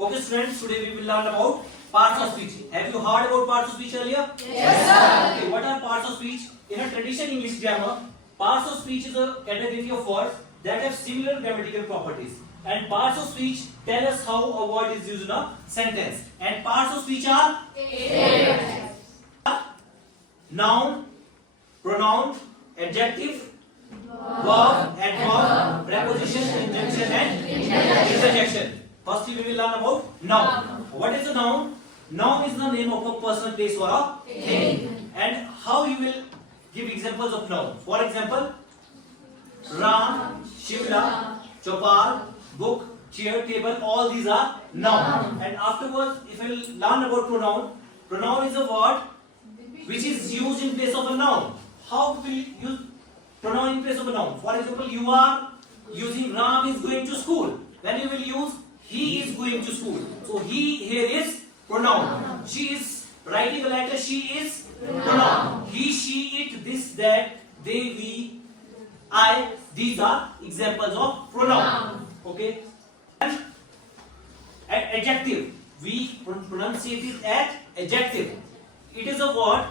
Okay, students, today we will learn about parts of speech. Have you heard about parts of speech earlier? Yes, sir. Okay, what are parts of speech? In a traditional English grammar, parts of speech is a category of words that have similar grammatical properties. And parts of speech tell us how a word is used in a sentence. And parts of speech are noun, pronoun, adjective, verb, adverb, preposition, conjunction, and interjection. Firstly, we will learn about noun. What is a noun? Noun is the name of a person, place, or a thing. And how you will give examples of noun. For example, Ram, Shimla, Chopar, book, chair, table, all these are noun. And afterwards, if we will learn about pronoun, pronoun is a word which is used in place of a noun. How will you use pronoun in place of a noun? For example, you are using Ram is going to school. Then you will use he is going to school. So he here is pronoun. She is writing a letter. She is pronoun. He, she, it, this, that, they, we, I. These are examples of pronoun. Okay. And adjective. We pronunciate it as adjective. It is a word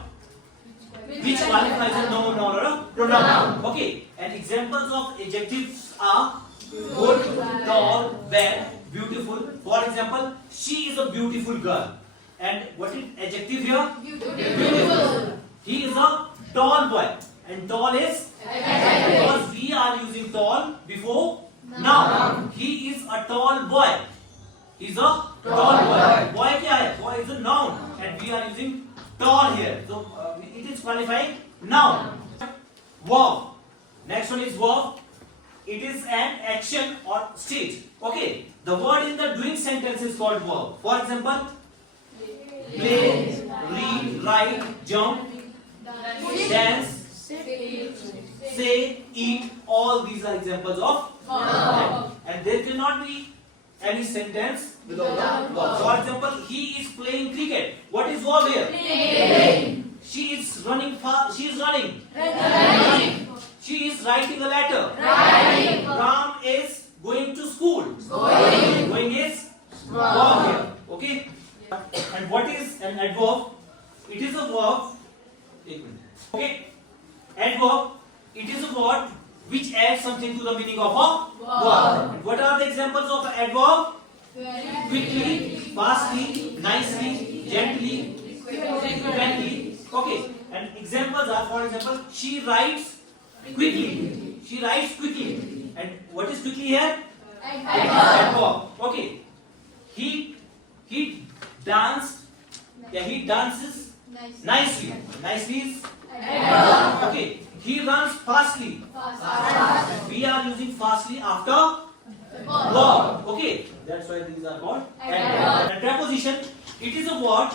which qualifies a noun or a pronoun. Okay. And examples of adjectives are good, tall, bad, beautiful. For example, she is a beautiful girl. And what is adjective here? Beautiful. He is a tall boy. And tall is because we are using tall before noun. He is a tall boy. He is a tall boy. Boy क्या है? Boy is a noun. And we are using tall here. So it is qualifying noun. Verb. Next one is verb. It is an action or state. Okay. The word in the doing sentence is called verb. For example, play, read, write, jump, dance, say, eat. All these are examples of verb. And there cannot be any sentence without the verb. For example, he is playing cricket. What is verb here? Playing. She is running fast. She is running. She is writing a letter. Ram is going to school. Going is verb here. Okay. And what is an adverb? It is a verb. Okay. Adverb. It is a word which adds something to the meaning of a verb. And what are the examples of adverb? Quickly, fastly, nicely, gently, frequently. Okay. And examples are, for example, she writes quickly. She writes quickly. And what is quickly here? Adverb. Okay. He danced. Yeah, he dances nicely. Nicely is adverb. Okay. He runs fastly. We are using fastly after verb. Okay. That's why these are called adverb. And preposition. It is a word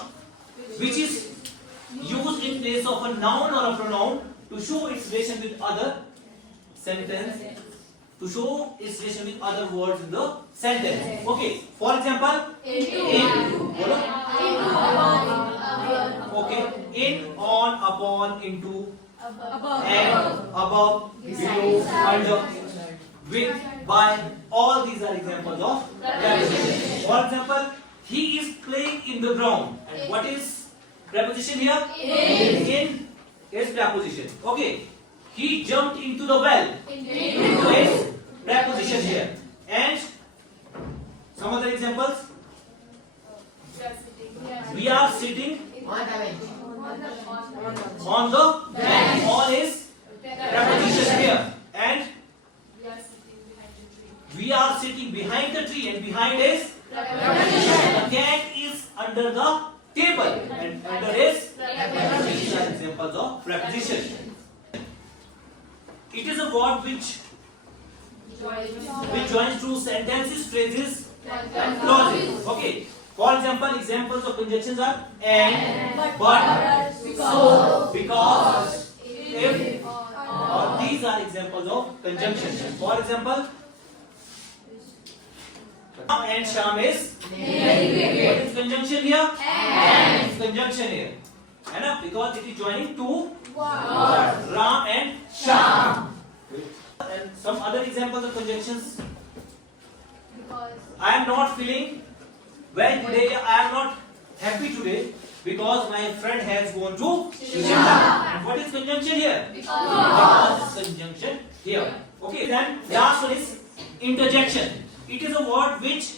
which is used in place of a noun or a pronoun to show its relation with other sentence. To show its relation with other words in the sentence. Okay. For example, in. Okay. In, on, upon, into, and, above, below, under, with, by. All these are examples of preposition. For example, he is playing in the ground. And what is preposition here? In is preposition. Okay. He jumped into the well. Into is preposition here. And some other examples. We are sitting on the bench. All is preposition here. And we are sitting behind the tree, and behind is preposition. The cat is under the table, and under is preposition. These are examples of preposition. It is a word which joins two sentences, phrases, and clauses. Okay. For example, examples of conjunctions are and, but, so, because, if, or these are examples of conjunctions. For example, Ram and Sham is what is conjunction here? And is conjunction here. Because it is joining two words, Ram and Sham. And some other examples of conjunctions. I am not feeling Well, today I am not happy today because my friend has gone to Shimla. And what is conjunction here? Because is conjunction here. Okay, then last one is interjection. It is a word which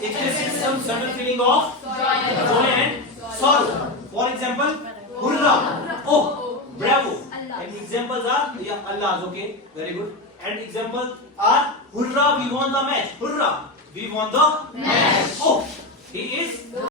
expresses some certain feeling of joy and sorrow. For example, hurrah, oh, bravo. And examples are, yeah, Allah's, okay, very good. And examples are, hurrah, we won the match. Hurrah, we won the match. Oh, he is